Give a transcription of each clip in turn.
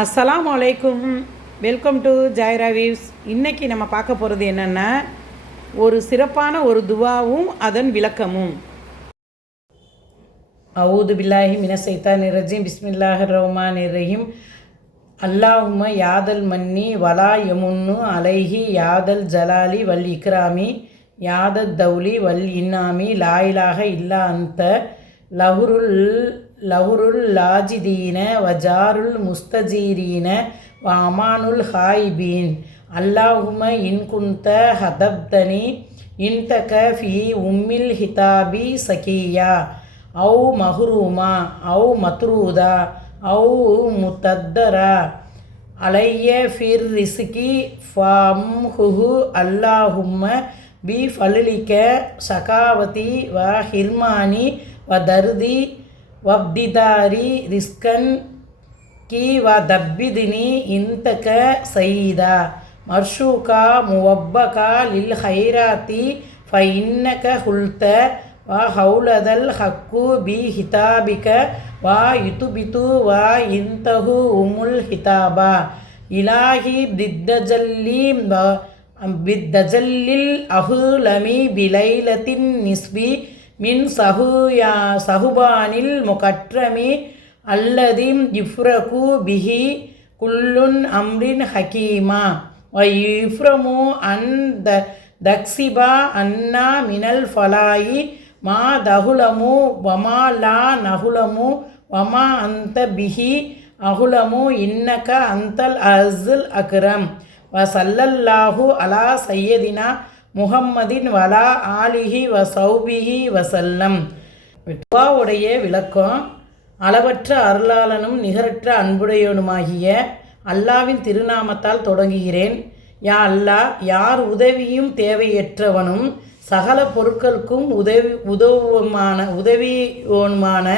அஸ்ஸலாமு அலைக்கும். Welcome to Zaira Weaves. இன்றைக்கி நம்ம பார்க்க போகிறது என்னென்னா, ஒரு சிறப்பான ஒரு துவாவும் அதன் விளக்கமும். அவுது பில்லாஹி மினஷைத்தானிர் ரஜீம். பிஸ்மில்லாஹிர் ரஹ்மானிர் ரஹீம். அல்லாஹும்ம யாதல் மன்னி வலா யமுன்னு அலைஹி யாதல் ஜலாலி வல் இக்ராமி யாதத் தௌலி வல் இன்னாமி லா இலாஹ இல்லா அன்த லஹுருல் லாஜிதீன வஜாருல் முஸ்தஜீரீன வ அமானுல் ஹாயிபீன். அல்லாஹும்ம இன்குந்த ஹதப்தனி இன்தக ஃபி உம்மில் ஹிதாபி சகியா அவு மஹ்ரூமா அவு மத்ரூதா அவு முத்தத்தரா அலைய ஃபிர் ரிஸ்கி ஃபம்ஹுஹு அல்லாஹும்ம பி ஃபலிலிக சகாவதி வ ஹிர்மானி வ தர்தி வப்திதாரி ரிஸ்கன் கி வ தப்பிதினி இன்தக சயீதா மர்ஷூகா முவப்பகா லில் ஹைராத்தி ஃப இன்னக ஹுல்த வ ஹவுலதல் ஹக்கு பி ஹிதாபிக வ யுதுபிது வ இன்தஹு உமுல் ஹிதாபா இலாஹி பித்தஜல்லில் அஹுலமி பிலைலத்தின் நிஸ்பி மின் சஹுபானில் முகற்றமி அல்லதிம் இஃப்ரகு பிஹி குல்லுன் அம்ரின் ஹக்கீமா வ இஃப்ரமு அன் தக்சிபா அன்னா மினல் ஃபலாயி மா தகுலமு வமா லா நகுலமு வமா அந்த பிஹி அகுலமு இன்னக அந்தல் அஸ்ல் அக்ரம் வ சல்லல்லாஹு அலா சையதினா முஹம்மதின் வலா ஆலிஹி வ சௌபிஹி வசல்லம். துவாவுடைய விளக்கம். அளவற்ற அருளாளனும் நிகரற்ற அன்புடையவனுமாகிய அல்லாவின் திருநாமத்தால் தொடங்குகிறேன். யா அல்லா, யார் உதவியும் தேவையற்றவனும் சகல பொருட்களுக்கும் உதவியோனுமான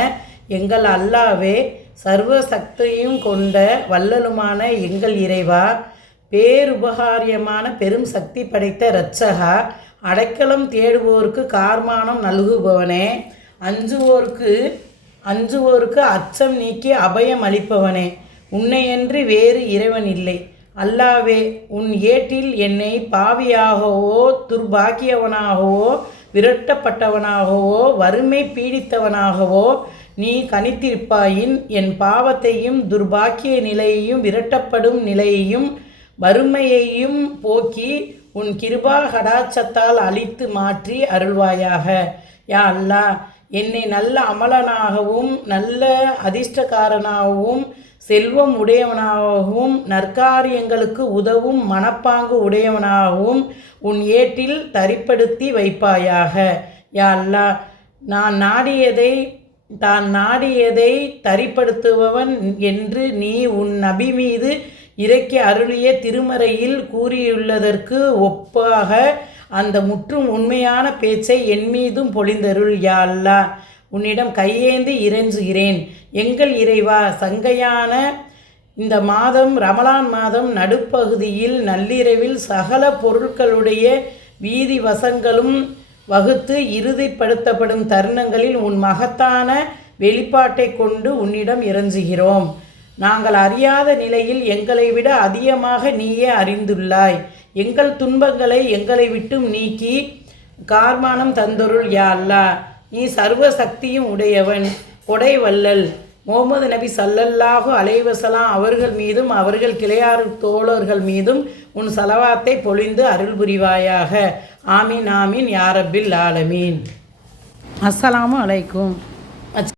எங்கள் அல்லாவே, சர்வ சக்தியும் கொண்ட வல்லலுமான எங்கள் இறைவா, பேருபகாரியமான பெரும் சக்தி படைத்த இரட்சகா, அடைக்கலம் தேடுவோருக்கு கார்மானம் நல்குபவனே, அஞ்சுவோருக்கு அச்சம் நீக்கி அபயம் அளிப்பவனே, உன்னையன்றி வேறு இறைவன் இல்லை. அல்லாவே, உன் ஏட்டில் என்னை பாவியாகவோ துர்பாக்கியவனாகவோ விரட்டப்பட்டவனாகவோ வறுமை பீடித்தவனாகவோ நீ கணித்திருப்பாயின், என் பாவத்தையும் துர்பாக்கிய நிலையையும் விரட்டப்படும் நிலையையும் வறுமையையும் போக்கி உன் கிருபா கடாட்சத்தால் அழித்து மாற்றி அருள்வாயாக. யா அல்லா, என்னை நல்ல அமலனாகவும் நல்ல அதிர்ஷ்டக்காரனாகவும் செல்வம் உடையவனாகவும் நற்காரியங்களுக்கு உதவும் மனப்பாங்கு உடையவனாகவும் உன் ஏட்டில் தரிப்படுத்தி வைப்பாயாக. யா அல்லா, தான் நாடியதை தரிப்படுத்துபவன் என்று நீ உன் நபி மீது இறக்கி அருளிய திருமறையில் கூறியுள்ளதற்கு ஒப்பாக அந்த முற்றும் உண்மையான பேச்சை என் மீதும் பொழிந்தருள். யா அல்லா, உன்னிடம் கையேந்தி இறைஞ்சுகிறேன். எங்கள் இறைவா, சங்கையான இந்த மாதம் ரமலான் மாதம் நடுப்பகுதியில் நள்ளிரவில் சகல பொருட்களுடைய வீதி வசங்களும் வகுத்து இறுதிப்படுத்தப்படும் தருணங்களில் உன் மகத்தான வெளிப்பாட்டை கொண்டு உன்னிடம் இறைஞ்சுகிறோம். நாங்கள் அறியாத நிலையில் எங்களை விட அதிகமாக நீயே அறிந்துள்ளாய். எங்கள் துன்பங்களை எங்களை விட்டும் நீக்கி கார்மானம் தந்தொருள். யா அல்லா, நீ சர்வ சக்தியும் உடையவன், கொடை வல்லல். முஹம்மது நபி ஸல்லல்லாஹு அலைஹி வஸல்லம் அவர்கள் மீதும் அவர்கள் கிளையாறு தோழர்கள் மீதும் உன் சலவாத்தை பொழிந்து அருள் புரிவாயாக. ஆமீன் ஆமீன் யா ரப்பில் ஆலமீன். அஸ்ஸலாமு அலைக்கும்.